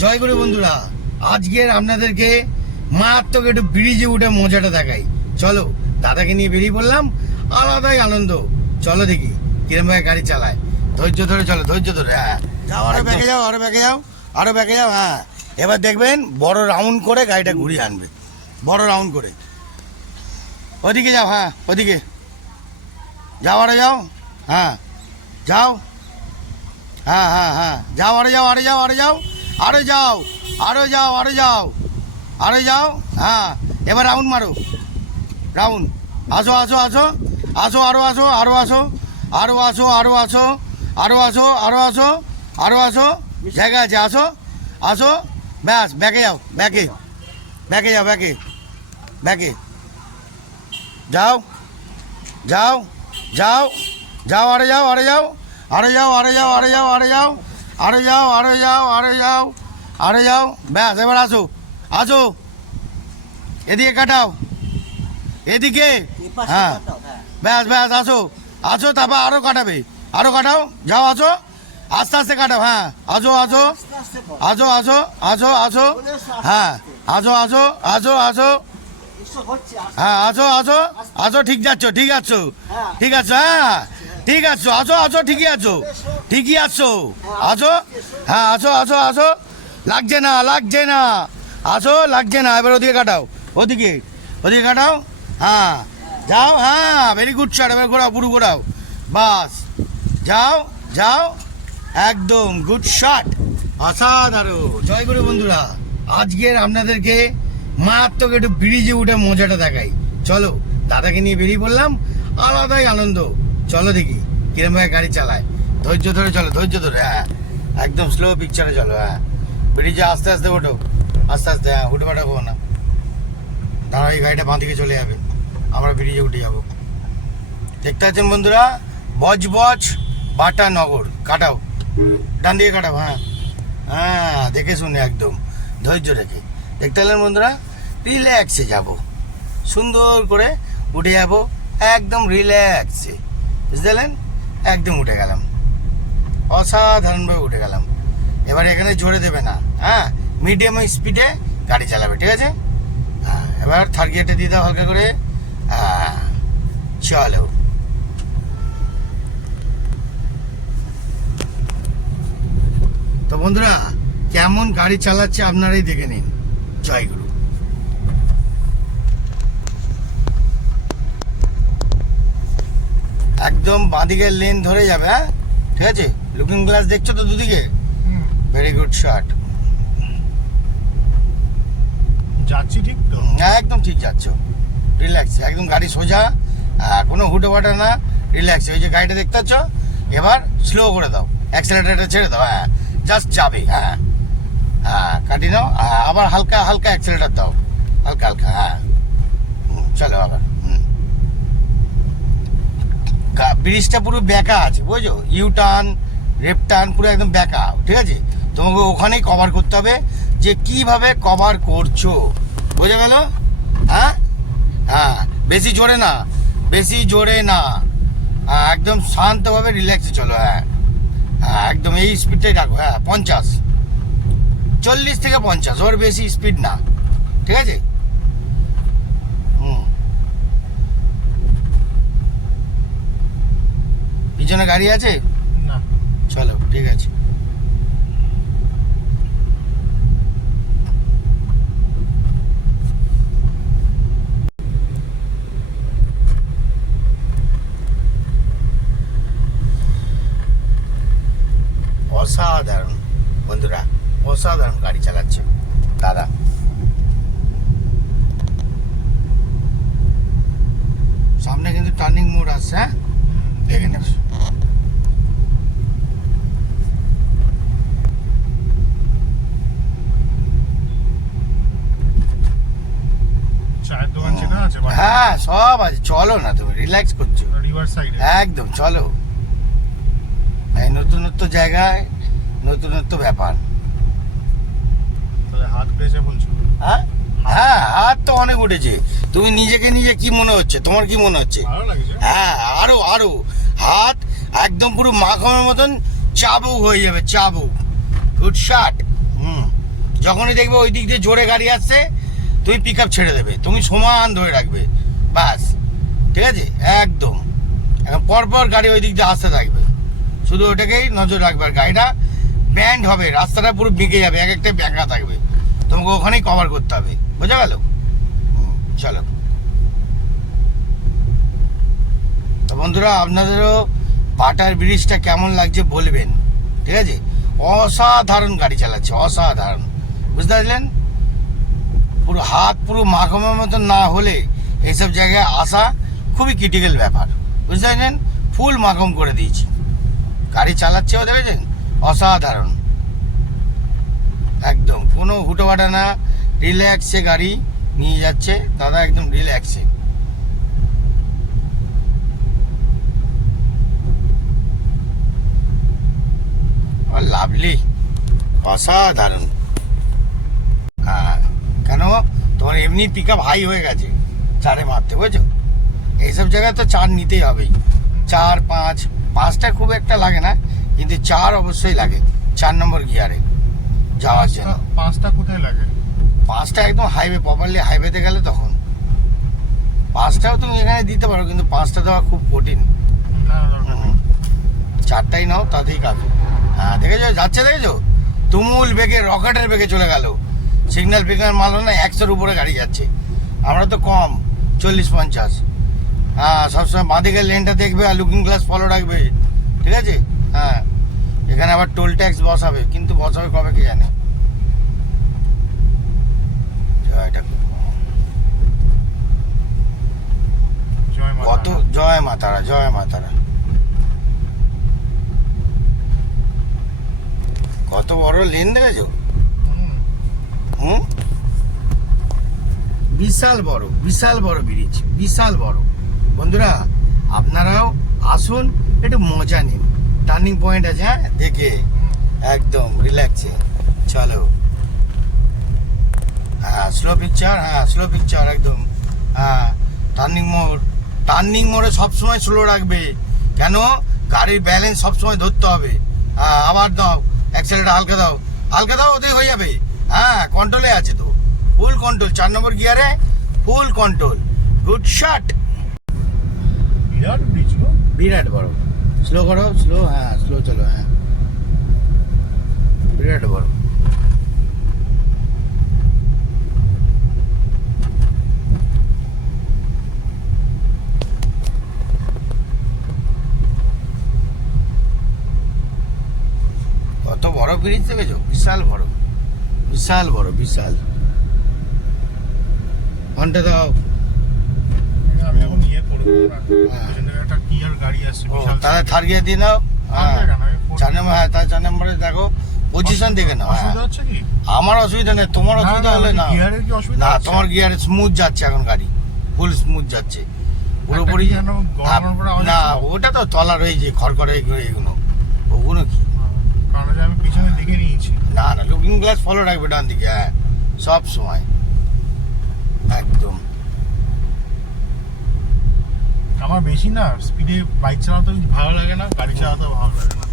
জয় গুরু বন্ধুরা, আজকের আপনাদেরকে মারাত্মক একটু ব্রিজে উঠে মজাটা দেখাই। চলো, দাদাকে নিয়ে বেরিয়ে পড়লাম, আলাদাই আনন্দ। চলো দেখি কিরম ভাবে গাড়ি চালায়। ধৈর্য ধরে চলো, ধৈর্য ধরে। হ্যাঁ, যাও, আরো ব্যাকে যাও, আরো ব্যাকে যাও, আরো ব্যাকে যাও। হ্যাঁ, এবার দেখবেন বড় রাউন্ড করে গাড়িটা ঘুরিয়ে আনবে, বড় রাউন্ড করে। ওদিকে যাও, হ্যাঁ ওদিকে যাও, আরো যাও। হ্যাঁ যাও, হ্যাঁ হ্যাঁ হ্যাঁ, যাও, আরো যাও, আরো যাও, আরো যাও, আরো যাও, আরো যাও, আরো যাও, আরো যাও। হ্যাঁ, এবার রাউন্ড মারো, রাউন্ড। আসো আসো আসো আসো, আরো আসো, আরো আসো, আরো আসো, আরো আসো, আরো আসো, আরো আসো, আরো আসো, জায়গা আছে, আসো আসো। ব্যাস, ব্যাকে যাও, ব্যাকে ব্যাকে যাও, ব্যাকে ব্যাকে যাও, যাও যাও যাও, আরে যাও, আরে যাও, আরে যাও, আরে যাও, আরে যাও, আরে যাও, আরে যাও, আরে যাও, আরে যাও, আরে যাও। ব্যাস, এবার আসো আসো, এদিকে কাটাও, এদিকে। হ্যাঁ, ব্যাস ব্যাস, আসো আসো, তারপর আরো কাটাবে, আরো কাটাও, যাও, আসো, আস্তে আস্তে কাটাও। হ্যাঁ, আসো আসো আসো আসো আসো আসো, হ্যাঁ আসো আসো আসো আসো, হ্যাঁ আসো আসো আসো, ঠিক যাচ্ছ, ঠিক আছো, ঠিক আছে, হ্যাঁ ঠিক আছো, আসো আসো, ঠিকই আছো, ঠিকই আছো, আসো, হ্যাঁ আসো আসো আসো, লাগছে না, লাগছে না, আসো, লাগছে না। এবার ওদিকে কাটাও, ওদিকে ওদিকে কাটাও। হ্যাঁ যাও, হ্যাঁ ভেরি গুড শট। এবার ঘোরাও, পুরো ঘোরাও, বাস, যাও যাও, একদম গুড শট, অসাধারণ। জয় গুরু বন্ধুরা, আজকের আপনাদেরকে মারাত্মক একটু ব্রিজে উঠে মজাটা দেখাই। চলো, দাদাকে নিয়ে বেরিয়ে পড়লাম, আলাদাই আনন্দ। চলো দেখি কিরম ভাবে গাড়ি চালায়। ধৈর্য ধরে চলো, ধৈর্য ধরে। হ্যাঁ, একদম স্লো পিকচারে চলো। হ্যাঁ, ব্রিজে আস্তে আস্তে ওঠো, আস্তে আস্তে। হ্যাঁ, উঠে পাঠাবো না, দাঁড়া, এই গাড়িটা বাঁ দিকে চলে যাবে, আমরা ব্রিজে উঠে যাবো। দেখতে পাচ্ছেন বন্ধুরা, বজবজ বাটা নগর। কাটাও, ডান দিকে কাটাও। হ্যাঁ হ্যাঁ, দেখে শুনে একদম ধৈর্য রেখে। দেখতে পেলেন বন্ধুরা, রিল্যাক্সে যাব, সুন্দর করে উঠে যাব, একদম রিল্যাক্সে, বুঝতে পেলেন, একদম উঠে গেলাম, অসাধারণভাবে উঠে গেলাম। এবার এখানে জোরে দেবে না, হ্যাঁ মিডিয়াম স্পিডে গাড়ি চালাবে, ঠিক আছে। হ্যাঁ, এবার থার্ড গিয়ারটা দিয়ে দাও হালকা করে। হ্যাঁ, চলো। তো বন্ধুরা, কেমন গাড়ি চালাচ্ছে আপনারাই দেখে নিন। জয় গুরু। একদম বাঁদিকের লেন ধরে যাবে। হ্যাঁ, ঠিক আছে, লুকিং গ্লাস দেখছো তো দুদিকে, ভেরি গুড শট। যাচ্ছি ঠিক তো, একদম ঠিক যাচ্ছ, রিল্যাক্স, একদম গাড়ি সোজা, কোনো হুটো বাটা না, রিল্যাক্স। ওই যে গাড়িটা দেখতে পাচ্ছ, এবার স্লো করে দাও, অ্যাক্সেলারেটরটা ছেড়ে দাও। হ্যাঁ, জাস্ট যাবে। হ্যাঁ হ্যাঁ, কাটি নাও, আবার হালকা হালকা অ্যাক্সেলারেটর দাও, হালকা হালকা। হ্যাঁ, চলো আবার। ব্রিজটা পুরো বেঁকা আছে, বুঝছো, ইউ টার্ন, লেফট টার্ন, পুরো একদম বেঁকা, ঠিক আছে। তোমাকে ওখানেই কভার করতে হবে, যে কিভাবে কভার করছো, বোঝা গেল। হ্যাঁ হ্যাঁ, বেশি জোরে না, বেশি জোরে না, একদম শান্তভাবে রিল্যাক্সে চলো। হ্যাঁ হ্যাঁ, একদম এই স্পিডটাই রাখো। হ্যাঁ, 50, 40 থেকে 50, ওর বেশি স্পিড না, ঠিক আছে। পিছনে গাড়ি আছে না চলো, ঠিক আছে। অসাধারণ বন্ধুরা, অসাধারণ গাড়ি চালাচ্ছে দাদা। সামনে কিন্তু টার্নিং মোড আসছে। হ্যাঁ, দেখে নেব। চায়ের দোকান চেনা আছে, হ্যাঁ, সব আছে, চলো না, তুমি রিল্যাক্স করছো, রিভার সাইডে একদম চলো। এই নতুনত্ব জায়গায় নতুনত্ব ব্যাপার। তাহলে হাত পেয়েছে বলছো? হ্যাঁ হ্যাঁ, হাত তো অনেক উঠেছে। তুমি নিজেকে নিজে কি মনে হচ্ছে, তোমার কি মনে হচ্ছে? ভালো লাগছে। হ্যাঁ, আরো আরো হাত একদম পুরো মাখনের মতন চাবুক হয়ে যাবে, চাবুক। Good shot. যখনই দেখবে ওই দিক দিয়ে জোরে গাড়ি আসছে তুমি পিক আপ ছেড়ে দেবে, তুমি সমান ধরে রাখবে, ব্যাস। ঠিক আছে, একদম এখন পরপর গাড়ি ওই দিক দিয়ে আসতে থাকবে, শুধু ওটাকেই নজর রাখবে। আর গাড়িটা ব্যান্ড হবে, রাস্তাটা পুরো বেঁকে যাবে, এক একটা ব্যাঁকা থাকবে, তোমাকে ওখানেই কভার করতে হবে, বোঝা গেল? চলো তো বন্ধুরা, আপনাদেরও বাটার ব্রিজটা কেমন লাগছে বলবেন, ঠিক আছে? অসাধারণ গাড়ি চালাচ্ছে, অসাধারণ, বুঝতে পারলেন? পুরো হাত পুরো মাখমের মতন না হলে এইসব জায়গায় আসা খুবই ক্রিটিক্যাল ব্যাপার, বুঝতে পারলেন? ফুল মাখম করে দিয়েছি, গাড়ি চালাচ্ছেও দেখেছেন, অসাধারণ, একদম কোনো হুটোপাটা না, রিল্যাক্সে গাড়ি নিয়ে যাচ্ছে দাদা, একদম রিল্যাক্সে। লাভলি, অসাধারণ। হ্যাঁ, কেন তোমার এমনি পিক আপ হাই হয়ে গেছে চারে মারতে, বুঝছো? এইসব জায়গায় তো চার নিতেই হবেই, 4, 5, 5টা খুব একটা লাগে না, কিন্তু 4 অবশ্যই লাগে, 4 নম্বর গিয়ারে যাওয়ার জন্য। 5টা কোথায় লাগে? 5টা একদম হাইওয়ে, প্রপারলি হাইওয়েতে গেলে তখন। 5টাও তুমি এখানে দিতে পারো, কিন্তু 5টা দেওয়া খুব কঠিন। না, দরকার নেই। 4টাই নাও, তাতেই কাজে। হ্যাঁ, দেখেছো যাচ্ছে, দেখেছো তুমুল বেগে, রকেটের বেগে চলে গেল, সিগন্যাল ফিগন্যাল মারলো না, 100-র উপরে গাড়ি যাচ্ছে, আমরা তো কম 40-50। হ্যাঁ, সবসময় বাঁদিকের লেনটা দেখবে আর লুকিং গ্লাস ফলো রাখবে, ঠিক আছে? হ্যাঁ, এখানে আবার টোল ট্যাক্স বসাবে, কিন্তু বসাবে কবে কে জানে। জয়টা জয় মা কত, তারা। জয় মা তারা, জয় মা তারা। কত বড় লেন দেখেছো? হুম। হুম, বিশাল বড়, বিশাল বড় ব্রিজ, বিশাল বড়। বন্ধুরা আপনারাও আসুন, একটু মজা নিন, টার্নিং পয়েন্ট আছে, হ্যাঁ দেখে একদম রিল্যাক্সে। চলো, হ্যাঁ স্লো পিকচার, হ্যাঁ স্লো পিকচার একদম। হ্যাঁ, টার্নিং মোড়ে সবসময় স্লো রাখবে, কেন গাড়ির ব্যালেন্স সবসময় ধরতে হবে। হ্যাঁ, আবার দাও অ্যাক্সেলেটার, হালকা দাও, হালকা দাও, ওতেই হয়ে যাবে। হ্যাঁ, কন্ট্রোলে আছে তো, ফুল কন্ট্রোল, 4 নম্বর গিয়ারে ফুল কন্ট্রোল, গুড শট। বিরাট ব্রিজ গো। বিরাট বড়, স্লো করো, স্লো, হ্যাঁ স্লো চলো, হ্যাঁ বিরাট বড়। কত বড় ব্রিজ দেখেছো, বিশাল বড়, বিশাল বড়, বিশাল। ঘন্টা দাও, আমি এখন ইয়ে করবো না, হ্যাঁ। ওই জন্য একটা কিয়ার গাড়ি আসছে ও বিশাল। তাহলে থার্ড গিয়ার দিয়ে নাও। হ্যাঁ, থামবে কেন? আমি ফোর- 4 নম্বর, হ্যাঁ তাহলে 4 নম্বরে দেখো, পজিশন দেখে নাও। হ্যাঁ, অসুবিধা হচ্ছে কি? আমার অসুবিধা নেই, তোমার অসুবিধা হলে না, গিয়ারের কি অসুবিধা না হচ্ছে? তোমার গিয়ার স্মুথ যাচ্ছে এখন, গাড়ি ফুল স্মুথ যাচ্ছে পুরোপুরি। একটা কি যেন গড়গড় করে আওয়াজ না হচ্ছে? ওটা তো তলা রয়েছে, খড়খড়ে এগুলো, ওগুলো কি? কারণ যে আমি পিছনে দেখে নিয়েছি। না না, লুকিং গ্লাস ফলো রাখবে ডান দিকে, হ্যাঁ সব সময় একদম। আমার বেশি না স্পিডে বাইক চালাতে ভালো লাগে না, গাড়ি চালাতে ভালো লাগে না।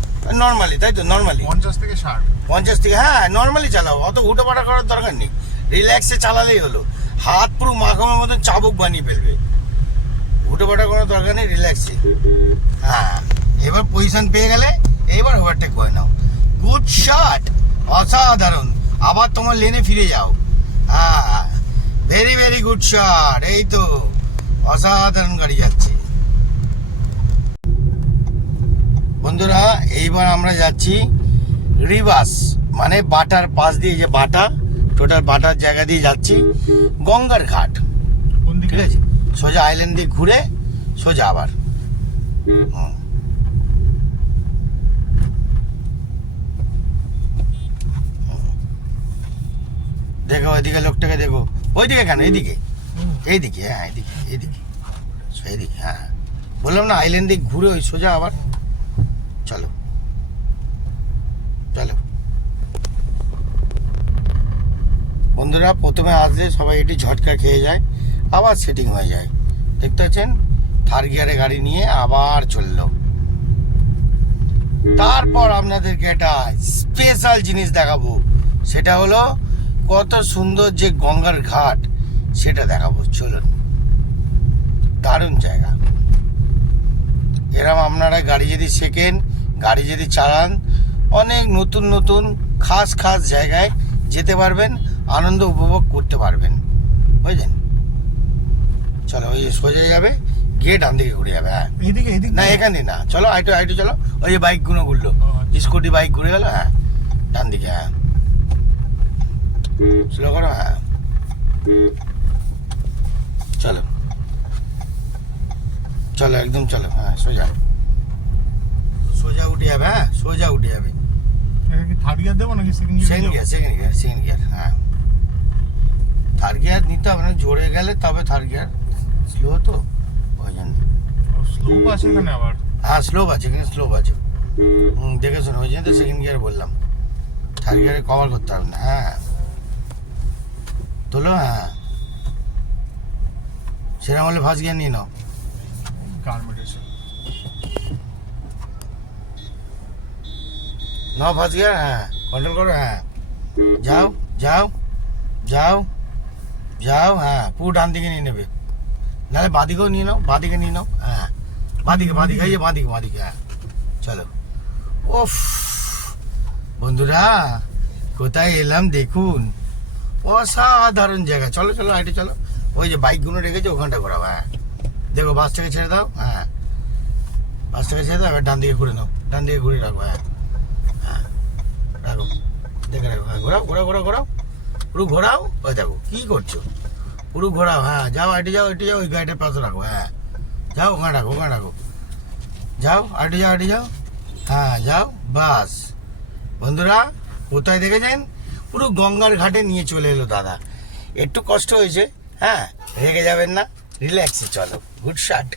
নর্মালি, তাই তো, নর্মালি 50 থেকে 60। 50 থেকে, হ্যাঁ নর্মালি চালাও, অত হুটো পাটা করার দরকার নেই, রিল্যাক্সে চালালেই হলো। হাত পুরো মাখামের মতন চাবুক বানিয়ে ফেলবে, হুটো পাটা করার দরকার নেই, রিল্যাক্সে। হ্যাঁ, এবার পজিশন পেয়ে গেলে এবার ওভারটেক করে নাও, গুড শট, অসাধারণ। আবার তোমার লেনে ফিরে যাও, হ্যাঁ ভেরি ভেরি গুড শট, এই তো অসাধারণ গাড়ি যাচ্ছে। বন্ধুরা এইবার আমরা যাচ্ছি রিভার্স, মানে বাটার পাশ দিয়ে, যে বাটা, টোটাল বাটার জায়গা দিয়ে যাচ্ছি গঙ্গার ঘাট, কোন ঠিক দিকে? আছে? সোজা আইল্যান্ড দিয়ে ঘুরে সোজা আবার। হুম। দেখো ওইদিকে লোকটাকে, দেখো ওইদিকে, কেন এইদিকে, এইদিকে, হ্যাঁ এইদিকে, এইদিকে, এইদিকে, হ্যাঁ বললাম না আইল্যান্ড দিয়ে ঘুরে ওই সোজা আবার। চলো চলো বন্ধুরা, প্রথমে আসলে সবাই এটি ঝটকা খেয়ে যায়, আবার সেটিং হয়ে যায়। দেখতে পাচ্ছেন, থার্ড গিয়ারে গাড়ি নিয়ে আবার চললো। তারপর আপনাদেরকে একটা স্পেশাল জিনিস দেখাবো, সেটা হলো কত সুন্দর যে গঙ্গার ঘাট সেটা দেখাবো, চলুন। দারুণ জায়গা। এরম আপনারা গাড়ি যদি শেখেন, গাড়ি যদি চালান, অনেক নতুন নতুন খাস খাস জায়গায় যেতে পারবেন, আনন্দ উপভোগ করতে পারবেন, বুঝলেন? চলো, ওই সোজা যাবে, গিয়ে ডান দিকে ঘুরে যাবে। হ্যাঁ, এইদিকে এইদিকে না এখান দিয়ে না, চলো আইটু আইটু চলো। ওই যে বাইকগুলো ঘুরলো, স্কুটি বাইক ঘুরে গেল। হ্যাঁ, ডান দিকে। হ্যাঁ, স্লো করো। হ্যাঁ, চলো চলো, একদম চলো। হ্যাঁ, সোজা সোজা উঠে যাবে। হ্যাঁ, সোজা উঠে যাবে। এটা কি থার্ড গিয়ার দেবো নাকি second second gear, second gear, second gear. হ্যাঁ, থার্ড গিয়ার নিতে হবে না, জোরে গেলে তবে থার্ড গিয়ার। স্লো তো ওই জন্য। স্লোপ আছে এখানে আবার? হ্যাঁ, স্লো আছে, এখানে স্লো আছে। দেখে শোনো, ওই জন্য তো সেকেন্ড গিয়ার বললাম। থার্ড গিয়ারে কভার করতে হবে না। হ্যাঁ, তোলো। হ্যাঁ, সেরকম হলে ফার্স্ট গিয়ার নিয়ে নাও। গার্মেন্ট আছে। নাও ফার্স্ট গিয়ার। হ্যাঁ, কন্ট্রোল করো। হ্যাঁ, যাও যাও যাও যাও। হ্যাঁ, পুরো ডান দিকে নিয়ে নেবে, নাহলে বাঁদিকেও নিয়ে নাও, বাঁদিকে নিয়ে নাও। হ্যাঁ, বাঁদিকে বাঁদিকে, এই যে বাঁদিকে বাঁদিকে। হ্যাঁ, চলো। ওফ বন্ধুরা, কোথায় এলাম দেখুন, অসাধারণ জায়গা। চলো চলো, হাইটে চলো। ওই যে বাইকগুলো রেখেছে ওখানটা ঘোরাও। হ্যাঁ, দেখো বাসটাকে ছেড়ে দাও। হ্যাঁ, বাসটাকে ছেড়ে দাও, এবার ডান দিকে ঘুরে নাও, ডান দিকে ঘুরে রাখো। হ্যাঁ হ্যাঁ, রাখো, দেখে রাখো। হ্যাঁ, ঘোরাও ঘোরাও ঘোরাও ঘোরাও, পুরো ঘোরাও। ওই দেখো কি করছো, পুরো ঘোরাও। হ্যাঁ, যাও হাইটে যাও, হেঁটে যাও, ওই গাড়িটার পাশে রাখো। হ্যাঁ, যাও, ওখানে রাখো, ওখানে রাখো। যাও, হাইটে যাও, হাইটে যাও। হ্যাঁ, যাও, বাস। বন্ধুরা, কোথায় দেখেছেন, পুরো গঙ্গার ঘাটে নিয়ে চলে এলো দাদা। একটু কষ্ট হয়েছে, হ্যাঁ, রেগে যাবেন না, রিল্যাক্সে চলো। Good shot.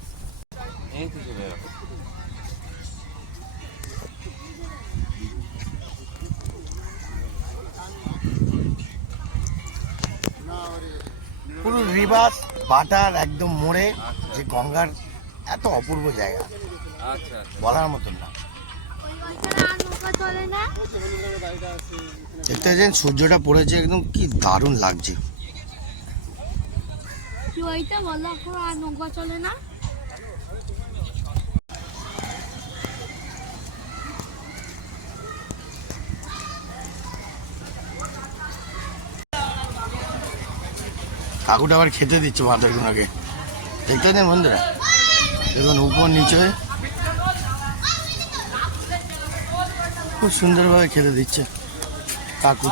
পুরো রিভার বাটার একদম মোড়ে যে গঙ্গার এত অপূর্ব জায়গা, বলার মতন না। দেখতে পাচ্ছেন সূর্যটা পড়েছে একদম, কি দারুণ লাগছে। নৌকা চলে না। কাকুটা আবার খেতে দিচ্ছে বাঁদরগুলোকে, দেখতে পাচ্ছেন বন্ধুরা, দেখুন উপর নিচে খুব সুন্দরভাবে খেতে দিচ্ছে কাকু।